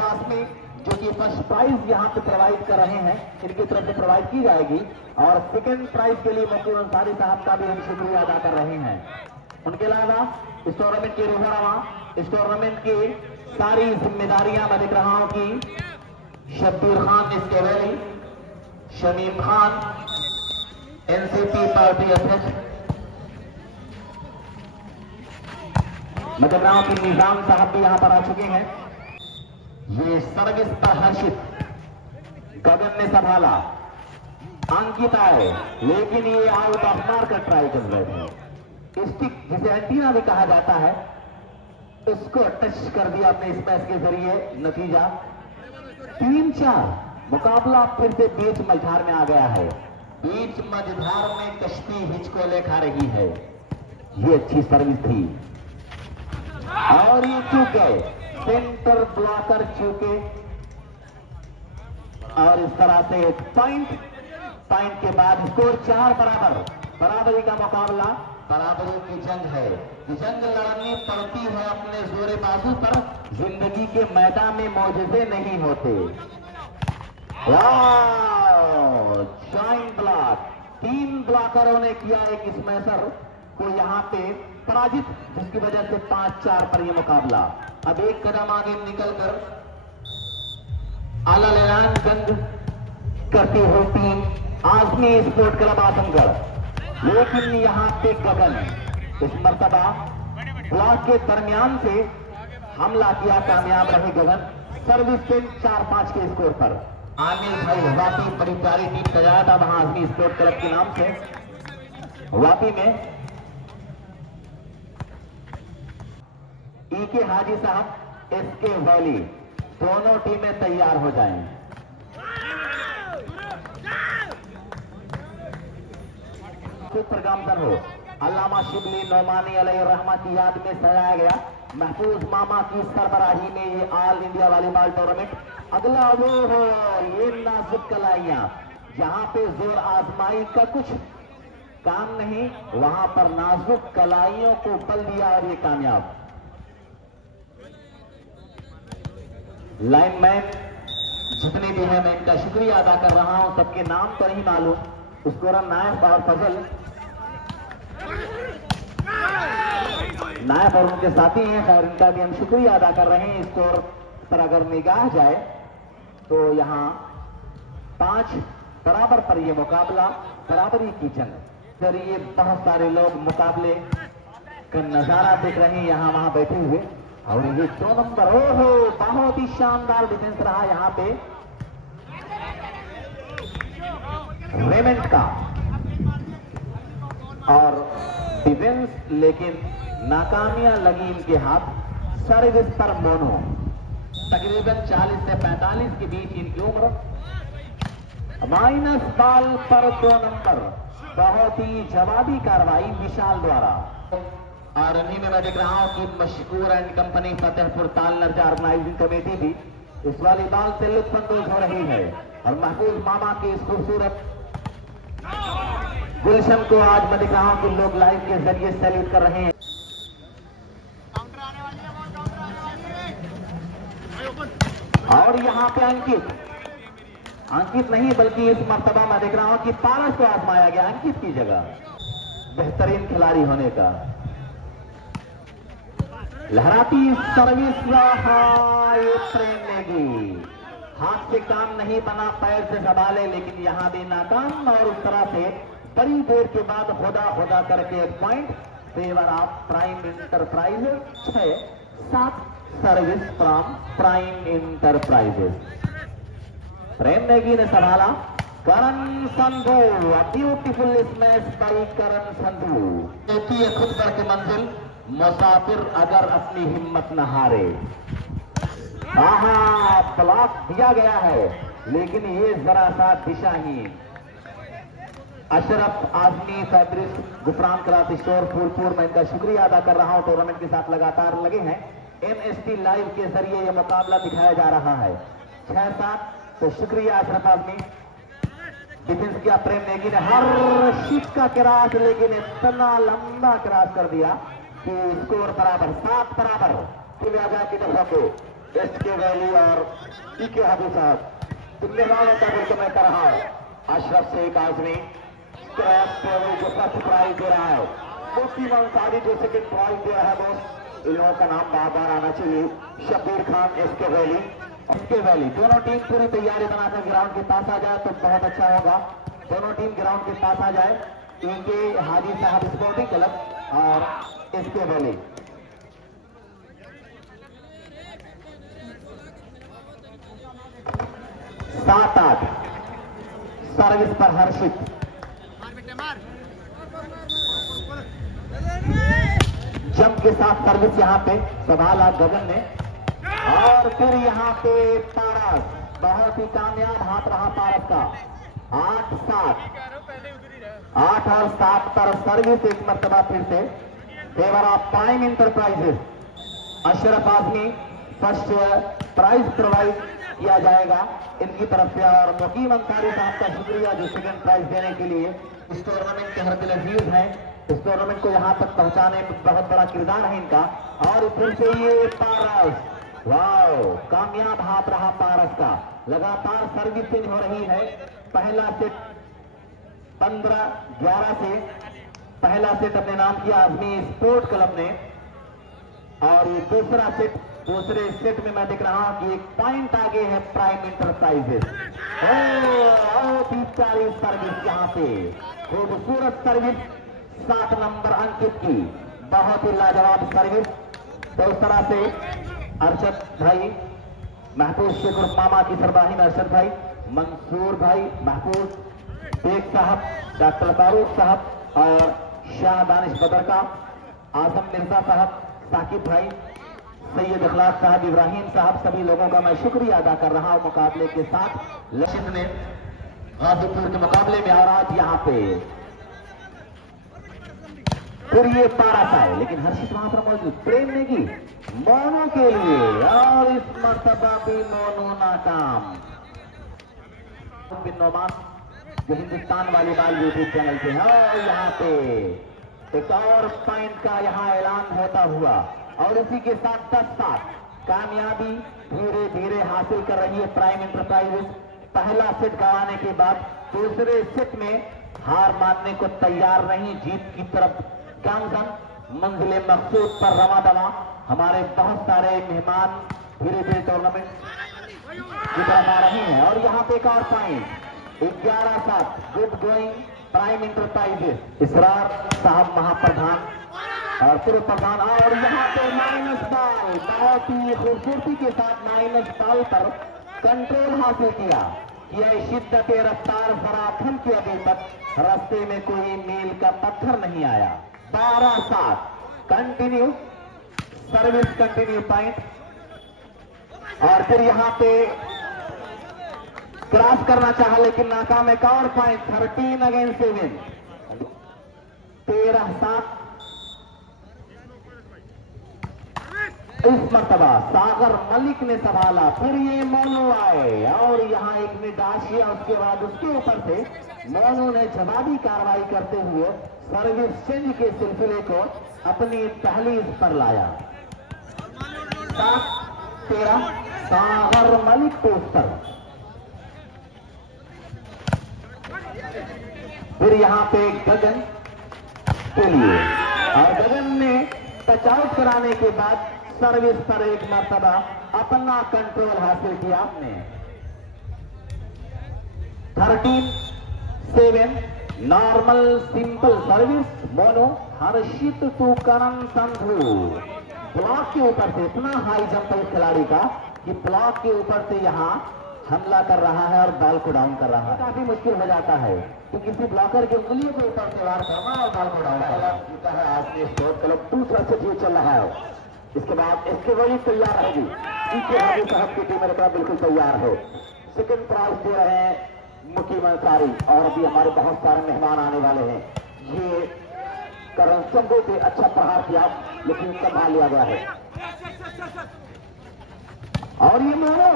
अशरफ आजमी जो कि first prize यहाँ पे प्रोवाइड कर रहे हैं, इनकी तरफ से प्रोवाइड की जाएगी। और सेकंड प्राइज के लिए मकबूल अंसारी साहब का भी हम शुक्रिया अदा कर रहे हैं। उनके अलावा इस टूर्नामेंट के रूबरावा, इस टूर्नामेंट की सारी जिम्मेदारियां मैं देख रहा हूं कि शब्बीर खान इसके valley, Shamim Khan NCP party अध्यक्ष, मैं देख रहा हूं कि निजाम साहब भी यहां पर आ चुके हैं। ये सर्विस पर हर्षित गगन ने संभाला, अंकित आए, लेकिन ये आउट ऑफ मार्कर ट्राई कर रहे थे। स्टिक जिसे एंटीना भी कहा जाता है, उसको टच कर दिया अपने स्मैश के जरिए। नतीजा 3-4। मुकाबला फिर से बीच मझधार में आ गया है। बीच मझधार में कश्ती हिचकोले खा रही है। ये अच्छी सर्विस थी और ये चूक गए, सेंटर ब्लॉकर चूके। और इस तरह से पॉइंट के बाद स्कोर 4 बराबर। बराबरी का मुकाबला, बराबरी की जंग है। जंग लड़नी पड़ती है अपने जोरे बाजू पर। जिंदगी के मैदान में मौजूदे नहीं होते। जॉइंट ब्लॉक, 3 ब्लॉकरों ने किया एक स्मैशर को यहां पे पराजित, जिसकी वजह से 5-4 पर यह मुकाबला। अब एक कदम आगे निकलकर आला ऐलान गंज करती हुई team Azmi sport club Azamgarh. लेकिन यहां पे गगन इस मर्तबा ब्लॉक के दरमियान से हमला किया, कामयाब रहे गगन। सर्विस पे 4-5 के स्कोर पर। आमिर भाई वापी बड़ी प्यारी टीम सजाया था वहां आजमी स्पोर्ट क्लब के नाम से। वापी में के हाजी साहब, एसके वैली, दोनों टीमें तैयार हो जाएं। प्रोग्राम हो अल्लामा शिबली नौमानी अलैहिर्रहमा की याद में सजाया गया महफूज मामा की सरबराही में ये ऑल इंडिया वॉलीबॉल टूर्नामेंट। अगला वो हो ये नाजुक कलाइयां, जहां पे जोर आजमाई का कुछ काम नहीं, वहां पर नाजुक कलाइयों को बल दिया और ये कामयाब। लाइनमैन जितने भी हैं मैं इनका शुक्रिया अदा कर रहा हूं, सबके नाम तो नहीं मालूम। उसको नायब और फजल नायब और उनके साथी हैं, खैर इनका भी हम शुक्रिया अदा कर रहे हैं। स्कोर पर अगर निगाह जाए तो यहां 5 बराबर पर यह मुकाबला, बराबरी की जंग। जरिए बहुत सारे लोग मुकाबले का नजारा देख रहे हैं यहां वहां बैठे हुए। और ये 2 नंबर, ओहो बहुत ही शानदार डिफेंस रहा यहां पे रेमेंट का और डिफेंस, लेकिन नाकामियां लगी इनके हाथ। सर्विस पर मोनो, तकरीबन 40 से 45 के बीच इनकी उम्र। माइनस बॉल पर 2 नंबर, बहुत ही जवाबी कार्रवाई विशाल द्वारा। और इन्हीं में मैं देख रहा हूं कि Mashkoor and company Fatehpur Talnarja organizing committee भी इस वॉलीबॉल से लुत्फानंदोज हो रही है। और महफूज मामा की इस खूबसूरत गुलशन को आज मैं देख रहा हूं कि लोग लाइव के जरिए सैल्यूट कर रहे हैं। और यहां पे अंकित नहीं बल्कि इस मर्तबा मैं देख रहा हूं कि पारस को आजमाया गया अंकित की जगह, बेहतरीन खिलाड़ी होने का। लहराती सर्विस प्रेम नेगी, हाथ से काम नहीं बना, पैर से संभाले, लेकिन यहां भी नाकाम। और उस तरह से बड़ी देर के बाद खुदा करके एक point favour of prime Enterprises. 6-7 service from Prime Enterprises. Prem Negi ने संभाला, Karan Sandhu, beautiful smash by Karan Sandhu. देती है खुद पर की मंजिल, मुसाफिर अगर अपनी हिम्मत न हारे। ब्लॉक दिया गया है, लेकिन ये जरा सा दिशाहीन। Ashraf Azmi fabric Gufran cloth store Phulpur, मैं इनका शुक्रिया अदा कर रहा हूं। टूर्नामेंट के साथ लगातार लगे हैं। MST लाइव के जरिए यह मुकाबला दिखाया जा रहा है। 6-7 तो शुक्रिया अशरफ आजमी। डिफेंस किया प्रेम नेगी ने, हर शीट का क्रॉस, लेकिन इतना लंबा क्रॉस कर दिया कि स्कोर बराबर 7 बराबर। फिर आजा की तरफ एसके वैली और पीके हाफिज साहब मेहमानों का वेलकम कर रहा है। अशरफ शेख आजमी क्रैश जो फर्स्ट प्राइज दे रहा है, मुफ्ती अंसारी जो सेकंड प्राइज दे रहा है। दोस्त इन लोगों का नाम बार बार आना चाहिए। शब्बीर खान, एसके वैली दोनों टीम पूरी तैयारी बनाकर ग्राउंड के पास आ जाए तो बहुत अच्छा होगा। दोनों टीम ग्राउंड के पास आ जाए, इनके हाजी साहब स्पोर्टिंग क्लब और एसके वैली। सात आठ सर्विस पर हर्षित, जंप के साथ सर्विस यहाँ पे संभाला गगन ने, और फिर यहाँ पे पारस, बहुत ही कामयाब हाथ रहा पारस का। 8 और 7 पर सर्विस एक मर्तबा फिर से favour of prime enterprises. Ashraf Azmi first prize provide किया जाएगा इनकी तरफ से, और मुकीम अंसारी साहब का शुक्रिया जो सेकंड प्राइज देने के लिए इस टूर्नामेंट के हर दिल अजीज हैं। इस टूर्नामेंट को यहाँ तक पहुंचाने में बहुत बड़ा किरदार है इनका। और फिर से ये पारस, वाओ, कामयाब हाथ रहा पारस का। लगातार सर्विसिंग हो रही है। पहला सेट 15-11 से पहला सेट अपने नाम किया आजमी स्पोर्ट क्लब ने, और ये दूसरे सेट में मैं देख रहा हूं कि एक पॉइंट आगे है प्राइम इंटरप्राइजेस। प्यारी सर्विस यहाँ पे, खूबसूरत सर्विस 7 नंबर अंकित की, बहुत ही लाजवाब सर्विस। तो उस तरह से अरशद भाई, महफूज शेख मामा की सरबाही में अरशद भाई, मंसूर भाई, महफूज शेख साहब, डॉक्टर फारूक साहब और शाह दानिश बदर का, आजम मिर्जा साहब, साकिब भाई, सैयद अखलाक साहब, इब्राहिम साहब, सभी लोगों का मैं शुक्रिया अदा कर रहा हूं मुकाबले के साथ लक्षित ने गाजीपुर के मुकाबले में। और आज यहाँ पे फिर ये पारस आए, लेकिन हर्षित वहां पर मौजूद, प्रेम नेगी मोनू के लिए, और इस मर्तबा भी मोनू नाकाम। नोमान जो हिंदुस्तान वॉलीबॉल यूट्यूब चैनल पे है, और यहाँ पे एक और पॉइंट का यहाँ ऐलान होता हुआ, और इसी के साथ 10-7 कामयाबी धीरे धीरे हासिल कर रही है प्राइम इंटरप्राइजेस। पहला सेट गंवाने के बाद दूसरे सेट में हार मानने को तैयार नहीं, जीत की तरफ गामजन मंजिले मकसूद पर रवा दवा। हमारे बहुत सारे मेहमान धीरे धीरे टूर्नामेंट की तरफ आ रहे हैं, और यहाँ पे एक और point 11-7 good going Prime Enterprises. Israr साहब महाप्रधान और पूर्व प्रधान, और यहाँ पे माइनस बॉल, बहुत ही खूबसूरती के साथ माइनस बॉल पर कंट्रोल हासिल किया। शिद्दत रफ्तार फराखम की, अभी तक रास्ते में कोई मील का पत्थर नहीं आया। 12-7 कंटिन्यू सर्विस, कंटिन्यू पॉइंट। और फिर यहाँ पे क्रॉस करना चाहा लेकिन नाकाम। एक और पॉइंट 13 अगेंस्ट 7, 13-7। इस मर्तबा सागर मलिक ने संभाला, फिर ये मोनू आए और यहाँ एक ने डाश किया, उसके बाद उसके ऊपर से मोनू ने जवाबी कार्रवाई करते हुए सर्विस चेंज के सिलसिले को अपनी दहलीज पर लाया। 7-13 सागर मलिक पोस्टर। फिर यहाँ पे गगन के लिए, और गगन ने टच आउट कराने के बाद सर्विस पर एक मर्तबा अपना कंट्रोल हासिल किया आपने। 13-7 नॉर्मल सिंपल सर्विस मोनो। हर्षित तुकरण संधू ब्लॉक के ऊपर से, इतना हाई जंप है इस खिलाड़ी का कि ब्लॉक के ऊपर से यहाँ हमला कर रहा है और बॉल को डाउन कर रहा है। काफी मुश्किल हो जाता है कि किसी ब्लॉकर की उंगलियों के ऊपर से वार करना और बॉल को डाउन करना। जीता है आज के स्पोर्ट क्लब, दूसरा से जीत चल रहा है। इसके बाद इसके वही तैयार रहेगी, हाजी साहब की टीम मेरे बिल्कुल तैयार है। सेकंड प्राइज दे रहे हैं मुकीम अंसारी, और भी हमारे बहुत सारे मेहमान आने वाले हैं। ये करण संधू पे अच्छा प्रहार किया लेकिन संभाल लिया गया है, और ये मोनो,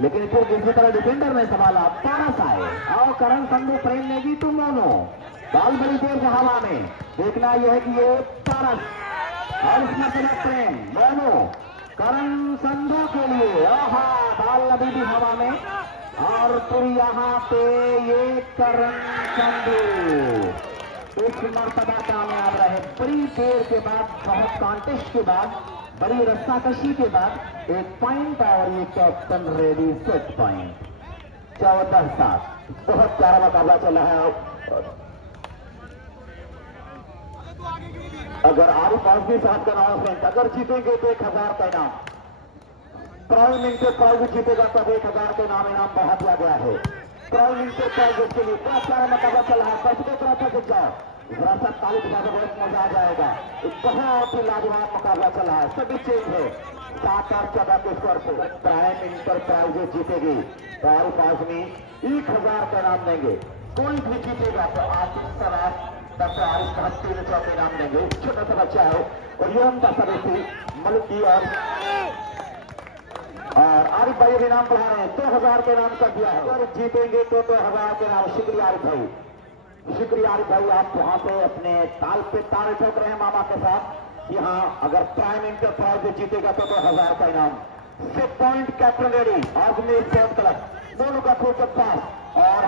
लेकिन फिर दूसरी तरह डिफेंडर ने संभाला। पारस आए और करण संधू प्रेम नेगी टू मोनो, बॉल बड़ी देर से हवा में। देखना यह है कि ये पारस और इसमें प्रेम मोनो करण संधू के लिए आहा बाल अभी भी हवा में और फिर यहाँ पे ये करण संधू इस मर्तबा कामयाब रहे। बड़ी देर के बाद, बहुत कॉन्टेस्ट के बाद, बड़ी रस्साकशी के बाद एक पॉइंट और ये कैप्टन रेडी सेट पॉइंट 14-7। बहुत प्यारा मुकाबला चला है। अगर आरिफ आजमी साहब का अनाउंसमेंट, अगर जीतेंगे तो 1000 का इनाम, प्राइम इंटर प्राइज जीतेगा तब 1000 का इनाम बढ़ा दिया गया है। प्राइम इंटर प्राइज के लिए बहुत प्यारा मुकाबला चल रहा है। दर्शकों तरफ से जाओ, जरा सा ताली बजा के बहुत मजा आ जाएगा। एक बहुत ही लाजवाब मुकाबला चला है, सभी चेंज है 7 और 14 के स्कोर पे। प्राइम इंटर प्राइजेस जीतेगी तो आरिफ आजमी 1000 का इनाम देंगे। कोई भी जीतेगा तो आसिफ सराफ डॉक्टर आरिफ साहब 300 का इनाम देंगे। छोटा सा बच्चा है और यौन का सदस्य मलकी और आरिफ भाई भी इनाम बढ़ा रहे हैं। 2000 का इनाम कर दिया है। अगर जीतेंगे तो 2000 के इनाम। शुक्रिया आरिफ भाई, शुक्रिया आरिफ भाई। आप वहां से अपने ताल पे ताल ठोक रहे हैं मामा के साथ कि हाँ, अगर प्राइम इंटर प्राइज जीतेगा तो 2000 का इनाम। 6 point captain ready Azmi sport club, दोनों का खूब पास और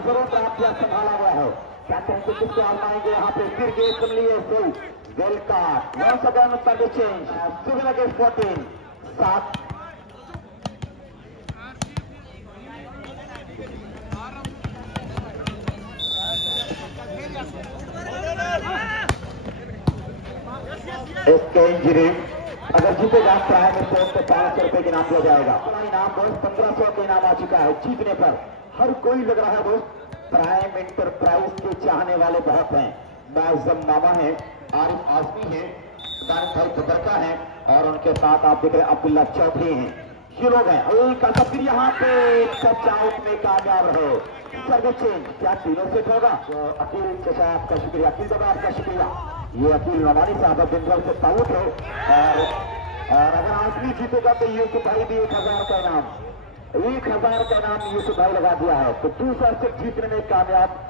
जरूर प्राप्त किया, संभाला गया है। कैप्टन को किसको आजमाएंगे यहाँ पे? फिर गेट कर लिए well card once again service change 7 against 14 7। इसके इंजरी अगर जीतेगा प्राइम स्पोर्ट को 500 रुपए के इनाम दिया जाएगा। इनाम दोस्त 1500 के इनाम आ चुका है। जीतने पर हर कोई लग रहा है दोस्त प्राइम इंटरप्राइज के चाहने वाले बहुत हैं। मुअज्जम मामा है, आरिफ आजमी है, दानिश भाई बदरका है और उनके साथ आप देख रहे हैं अब्दुल्ला चौधरी हैं। ये लोग हैं। हल्का सा फिर यहाँ पे टच आउट में कामयाब रहे। सर्विस चेंज क्या तीनों सेट होगा? तो अकील चाचा आपका शुक्रिया, अकील बाबा आपका शुक्रिया। ये अकील नवानी साहब बिंदर से ताउट है और अगर आजमी जीतेगा तो यूसुफ भाई भी 1000 का इनाम, 1000 का इनाम यूसुफ भाई लगा दिया है। तो दूसरा सेट जीतने में कामयाब